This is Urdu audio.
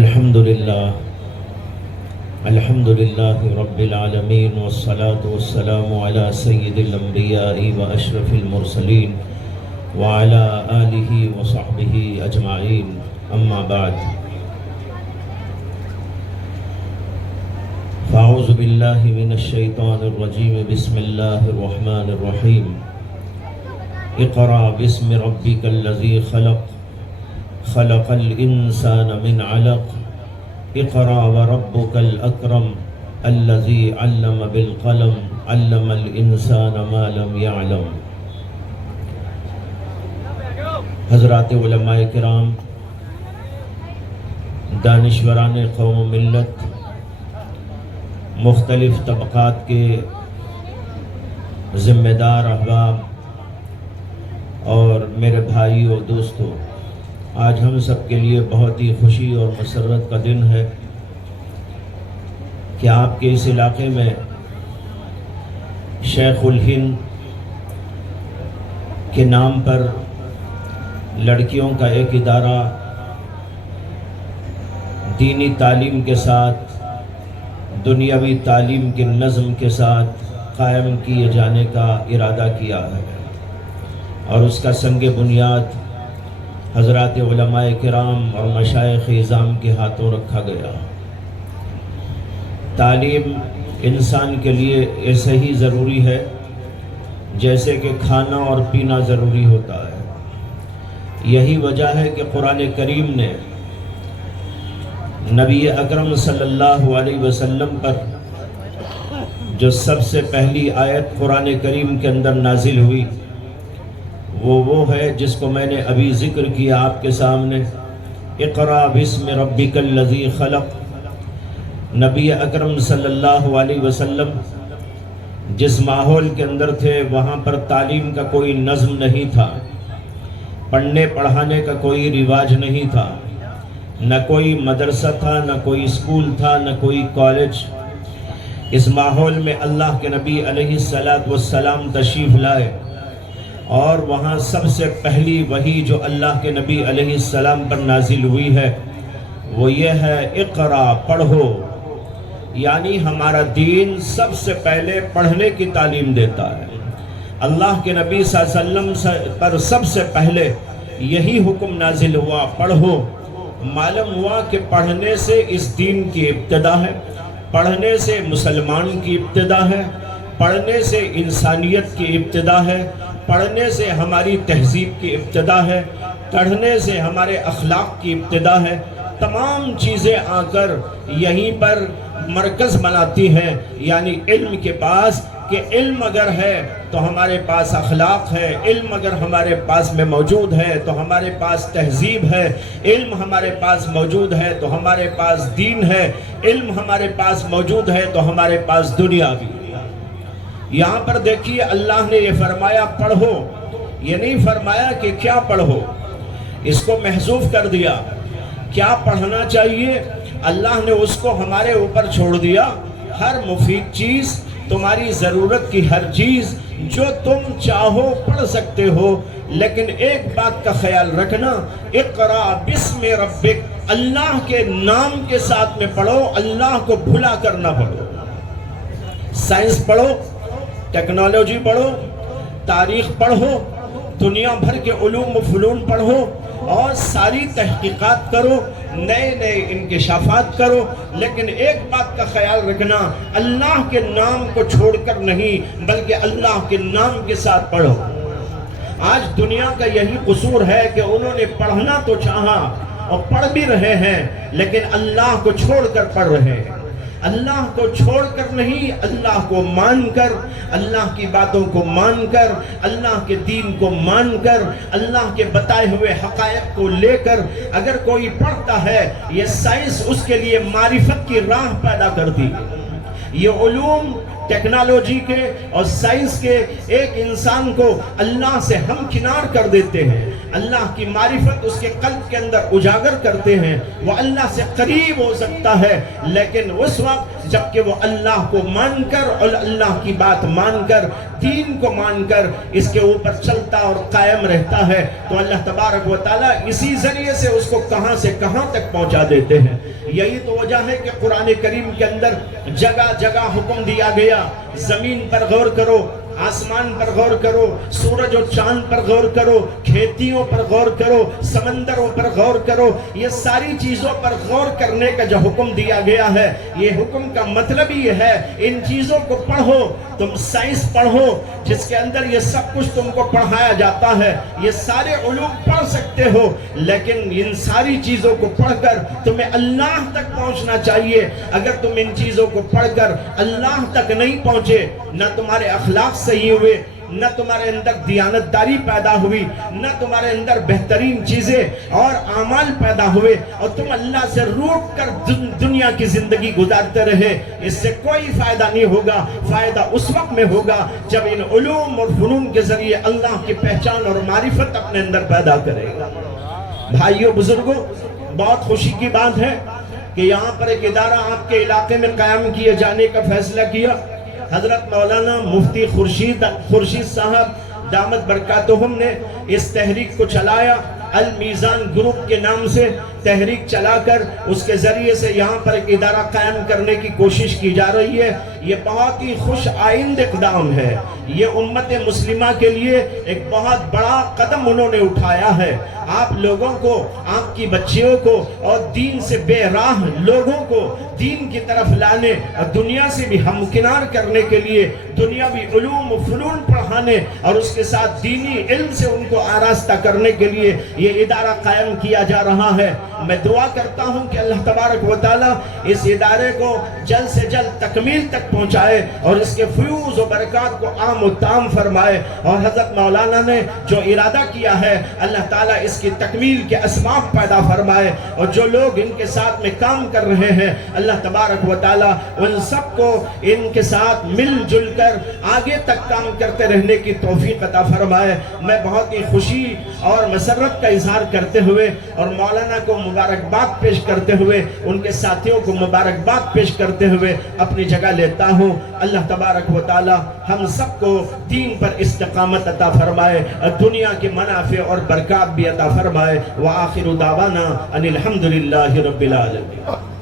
الحمد للہ رب العالمین والصلاة والسلام علی سید الانبیاء واشرف المرسلین وعلی آلہ وصحبہ اجمعین اما بعد فاعوذ باللہ من الشیطان الرجیم بسم اللہ الرحمن الرحیم اقرأ باسم ربک الذی خلق خلق الانسان من علق اقرأ وربك الأكرم الذي علم بالقلم علم الإنسان ما لم يعلم۔ حضرات علماء کرام، دانشوران قوم و ملت، مختلف طبقات کے ذمہ دار احباب اور میرے بھائی اور دوستو، آج ہم سب کے لیے بہت ہی خوشی اور مسرت کا دن ہے کہ آپ کے اس علاقے میں شیخ الہند کے نام پر لڑکیوں کا ایک ادارہ دینی تعلیم کے ساتھ دنیاوی تعلیم کے نظم کے ساتھ قائم کیے جانے کا ارادہ کیا ہے، اور اس کا سنگ بنیاد حضرات علماء کرام اور مشائخ اعظام کے ہاتھوں رکھا گیا۔ تعلیم انسان کے لیے ایسے ہی ضروری ہے جیسے کہ کھانا اور پینا ضروری ہوتا ہے۔ یہی وجہ ہے کہ قرآن کریم نے نبی اکرم صلی اللہ علیہ وسلم پر جو سب سے پہلی آیت قرآن کریم کے اندر نازل ہوئی وہ ہے جس کو میں نے ابھی ذکر کیا آپ کے سامنے، اقرأ باسم ربک الذی خلق۔ نبی اکرم صلی اللہ علیہ وسلم جس ماحول کے اندر تھے وہاں پر تعلیم کا کوئی نظم نہیں تھا، پڑھنے پڑھانے کا کوئی رواج نہیں تھا، نہ کوئی مدرسہ تھا، نہ کوئی اسکول تھا، نہ کوئی کالج۔ اس ماحول میں اللہ کے نبی علیہ السلام تشریف لائے، اور وہاں سب سے پہلی وحی جو اللہ کے نبی علیہ السلام پر نازل ہوئی ہے وہ یہ ہے، اقرا، پڑھو۔ یعنی ہمارا دین سب سے پہلے پڑھنے کی تعلیم دیتا ہے۔ اللہ کے نبی صلی اللہ علیہ وسلم پر سب سے پہلے یہی حکم نازل ہوا، پڑھو۔ معلوم ہوا کہ پڑھنے سے اس دین کی ابتدا ہے، پڑھنے سے مسلمان کی ابتدا ہے، پڑھنے سے انسانیت کی ابتدا ہے، پڑھنے سے ہماری تہذیب کی ابتدا ہے، پڑھنے سے ہمارے اخلاق کی ابتدا ہے۔ تمام چیزیں آ کر یہیں پر مرکز بناتی ہیں، یعنی علم کے پاس، کہ علم اگر ہے تو ہمارے پاس اخلاق ہے، علم اگر ہمارے پاس میں موجود ہے تو ہمارے پاس تہذیب ہے، علم ہمارے پاس موجود ہے تو ہمارے پاس دین ہے، علم ہمارے پاس موجود ہے تو ہمارے پاس دنیا بھی۔ یہاں پر دیکھیے اللہ نے یہ فرمایا پڑھو، یہ نہیں فرمایا کہ کیا پڑھو، اس کو محذوف کر دیا۔ کیا پڑھنا چاہیے اللہ نے اس کو ہمارے اوپر چھوڑ دیا۔ ہر مفید چیز، تمہاری ضرورت کی ہر چیز جو تم چاہو پڑھ سکتے ہو، لیکن ایک بات کا خیال رکھنا، اقرأ باسم ربک، اللہ کے نام کے ساتھ میں پڑھو، اللہ کو بھلا کر نہ پڑھو۔ سائنس پڑھو، ٹیکنالوجی پڑھو، تاریخ پڑھو، دنیا بھر کے علوم و فنون پڑھو اور ساری تحقیقات کرو، نئے نئے انکشافات کرو، لیکن ایک بات کا خیال رکھنا، اللہ کے نام کو چھوڑ کر نہیں بلکہ اللہ کے نام کے ساتھ پڑھو۔ آج دنیا کا یہی قصور ہے کہ انہوں نے پڑھنا تو چاہا اور پڑھ بھی رہے ہیں، لیکن اللہ کو چھوڑ کر پڑھ رہے ہیں۔ اللہ کو چھوڑ کر نہیں، اللہ کو مان کر، اللہ کی باتوں کو مان کر، اللہ کے دین کو مان کر، اللہ کے بتائے ہوئے حقائق کو لے کر اگر کوئی پڑھتا ہے، یہ سائنس اس کے لیے معرفت کی راہ پیدا کرتی ہے۔ یہ علوم ٹیکنالوجی کے اور سائنس کے ایک انسان کو اللہ سے ہمکنار کر دیتے ہیں، اللہ کی معرفت اس کے قلب کے اندر اجاگر کرتے ہیں، وہ اللہ سے قریب ہو سکتا ہے، لیکن اس وقت جبکہ وہ اللہ کو مان کر اور اللہ کی بات مان کر دین کو مان کر اس کے اوپر چلتا اور قائم رہتا ہے تو اللہ تبارک و تعالیٰ اسی ذریعے سے اس کو کہاں سے کہاں تک پہنچا دیتے ہیں۔ یہی تو وجہ ہے کہ قرآن کریم کے اندر جگہ جگہ حکم دیا گیا، زمین پر غور کرو، آسمان پر غور کرو، سورج اور چاند پر غور کرو، کھیتیوں پر غور کرو، سمندروں پر غور کرو، یہ ساری چیزوں پر غور کرنے کا جو حکم دیا گیا ہے، یہ حکم کا مطلب یہ ہے ان چیزوں کو پڑھو۔ تم سائنس پڑھو جس کے اندر یہ سب کچھ تم کو پڑھایا جاتا ہے، یہ سارے علوم پڑھ سکتے ہو، لیکن ان ساری چیزوں کو پڑھ کر تمہیں اللہ تک پہنچنا چاہیے۔ اگر تم ان چیزوں کو پڑھ کر اللہ تک نہیں پہنچے، نہ تمہارے اخلاق صحیح ہوئے، نہ تمہارے اندر دیانتداری پیدا ہوئی، نہ تمہارے اندر بہترین چیزیں اور اعمال پیدا ہوئے، اور تم اللہ سے روٹ کر دنیا کی زندگی گزارتے رہے، اس سے کوئی فائدہ نہیں ہوگا۔ فائدہ اس وقت میں ہوگا جب ان علوم اور فنون کے ذریعے اللہ کی پہچان اور معرفت اپنے اندر پیدا کرے گا۔ بھائیوں بزرگوں، بہت خوشی کی بات ہے کہ یہاں پر ایک ادارہ آپ کے علاقے میں قائم کیے جانے کا فیصلہ کیا۔ حضرت مولانا مفتی خورشید صاحب دامت برکاتہم نے اس تحریک کو چلایا، المیزان گروپ کے نام سے تحریک چلا کر اس کے ذریعے سے یہاں پر ایک ادارہ قائم کرنے کی کوشش کی جا رہی ہے۔ یہ بہت ہی خوش آئند اقدام ہے، یہ امت مسلمہ کے لیے ایک بہت بڑا قدم انہوں نے اٹھایا ہے۔ آپ لوگوں کو، آپ کی بچیوں کو اور دین سے بے راہ لوگوں کو دین کی طرف لانے اور دنیا سے بھی ہمکنار کرنے کے لیے دنیاوی علوم و فنون پڑھانے اور اس کے ساتھ دینی علم سے ان کو آراستہ کرنے کے لیے یہ ادارہ قائم کیا جا رہا ہے۔ میں دعا کرتا ہوں کہ اللہ تبارک و تعالیٰ اس ادارے کو جلد سے جلد تکمیل تک پہنچائے اور اس کے فیوز و برکات کو عام و تام فرمائے، اور حضرت مولانا نے جو ارادہ کیا ہے اللہ تعالیٰ اس کی تکمیل کے اسباب پیدا فرمائے، اور جو لوگ ان کے ساتھ میں کام کر رہے ہیں اللہ تبارک و تعالیٰ ان سب کو ان کے ساتھ مل جل کر آگے تک کام کرتے رہنے کی توفیق عطا فرمائے۔ میں بہت ہی خوشی اور مسرت کا اظہار کرتے ہوئے اور مولانا کو مبارکباد پیش کرتے ہوئے، ان کے ساتھیوں کو مبارکباد پیش کرتے ہوئے اپنی جگہ لیتا ہوں۔ اللہ تبارک و تعالی ہم سب کو دین پر استقامت عطا فرمائے، دنیا کے منافع اور برکات بھی عطا فرمائے۔ وآخر دعوانا ان الحمدللہ رب العالمین۔